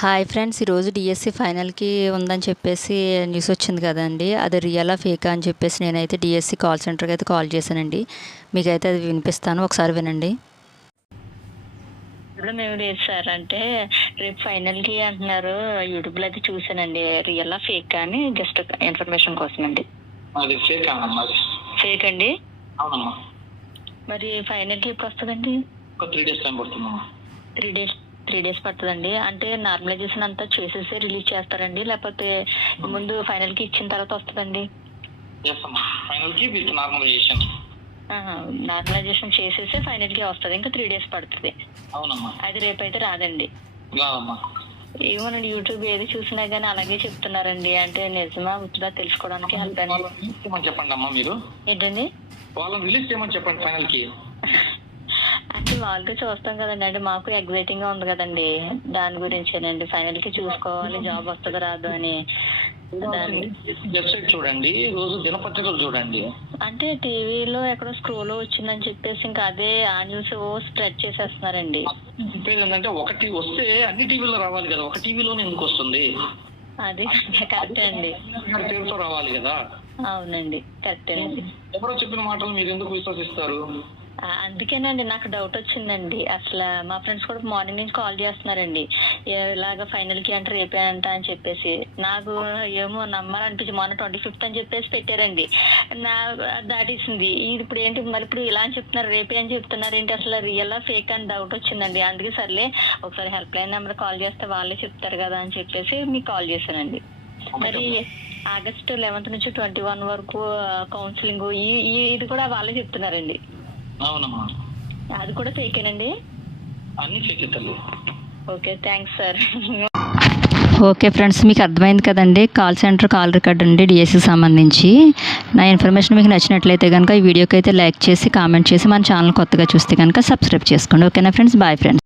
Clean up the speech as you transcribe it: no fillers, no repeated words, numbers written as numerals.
Hi friends, ఈరోజు DSC ఫైనల్కి ఉందని చెప్పేసి న్యూస్ వచ్చింది కదండి. అది రియలా ఫేకా అని చెప్పేసి నేనైతే డిఎస్సి కాల్ సెంటర్కి అయితే కాల్ చేశానండి. మీకైతే అది వినిపిస్తాను, ఒకసారి వినండి. ఇప్పుడు మేము లేదు సార్ అంటే రేపు ఫైనల్కి అంటున్నారు. యూట్యూబ్లో అయితే చూసానండి. రియలా ఫేక్ అని జస్ట్ ఇన్ఫర్మేషన్ కోసం అండి. అది ఫేక్ అమ్మా. ఫేక్ అండి. అవునమ్మా. మరి ఫైనల్కి ఎప్పుడు వస్తుందండి? ఒక 3 days టైం పడుతుందమ్మా. 3 days పడుతుందండి. అంటే నార్మలైజేషన్ అంతా చేసేసి రిలీజ్ చేస్తారండి, లేకపోతే ముందు ఫైనల్కి ఇచ్చిన తర్వాత వస్తుందండి? ఎస్ అమ్మా, ఫైనల్కి విత్ నార్మలైజేషన్. నార్మలైజేషన్ చేసేసి ఫైనల్కి వస్తుంది. ఇంకా 3 days పడుతుంది. అవునమ్మా. అది రేపైతే రాదండి. రాదమ్మా. ఏమోనండి, యూట్యూబ్ ఏది చూసినా కానీ అలాగే చెప్తున్నారండి. అంటే నిజమా ఉత్తరా తెలుసుకోవడానికి చెప్పండి అమ్మా. మీరు ఏంటండి వాళ్ళని రిలీజ్ చేయమని చెప్పండి ఫైనల్కి. అంటే మామూలుగా చూస్తాం కదండి. అంటే మాకు ఎగ్జైటింగ్ గా ఉంది కదండి, దాని గురించేనండి. ఫైనల్ కి చూసుకోవాలి జాబ్ వస్తుందో రాదు అని. వెబ్సైట్ చూడండి, రోజు దినపత్రికలు చూడండి. అంటే టీవీలో ఎక్కడో స్క్రోల్ వచ్చిందని చెప్పేసి ఇంకా అదే ఆ న్యూస్ స్ప్రెడ్ చేసేస్తున్నారండి. ఏంటంటే ఒకటి వస్తే అన్ని టీవీలో రావాలి కదా, ఒక టీవీలోనే ఎందుకు వస్తుంది? అది కరెక్టే అండి. పేరుతో రావాలి కదా. అవునండి, కరెక్టే అండి. ఎవరో చెప్పిన మాటలు మీరు ఎందుకు విశ్వసిస్తారు? అందుకేనండి నాకు డౌట్ వచ్చిందండి. అసలు మా ఫ్రెండ్స్ కూడా మార్నింగ్ నుంచి కాల్ చేస్తున్నారండి, ఇలాగ ఫైనల్ కి అంటే రేపే అంట అని చెప్పేసి. నాకు ఏమో నమ్మాలనిపించి మొన్న 25th అని చెప్పేసి పెట్టారండి. నా దాటేసింది. ఇప్పుడు ఏంటి మరి ఇప్పుడు ఇలా అని చెప్తున్నారు, రేపే అని చెప్తున్నారు ఏంటి, అసలు రియల్ ఫేక్ అని డౌట్ వచ్చిందండి. అందుకే సర్లే ఒకసారి హెల్ప్ లైన్ నెంబర్ కాల్ చేస్తే వాళ్ళే చెప్తారు కదా అని చెప్పేసి మీకు కాల్ చేశానండి. మరి August 11th నుంచి 21 వరకు కౌన్సిలింగ్ ఇది కూడా వాళ్ళే చెప్తున్నారండి. అవునమ్మా. అది కూడా ఫేకేనండి. అన్ని ఫేకే తల్లి. Okay, thanks sir. Okay friends, మీకు అర్థమైంది కదండి. కాల్ సెంటర్ కాల్ రికార్డ్ అండి డిఎస్సికి సంబంధించి. నా ఇన్ఫర్మేషన్ మీకు నచ్చినట్లయితే కనుక ఈ వీడియోకి అయితే లైక్ చేసి కామెంట్ చేసి మన ఛానల్ కొత్తగా చూస్తే కనుక సబ్స్క్రైబ్ చేసుకోండి. ఓకేనా ఫ్రెండ్స్, బాయ్ ఫ్రెండ్స్.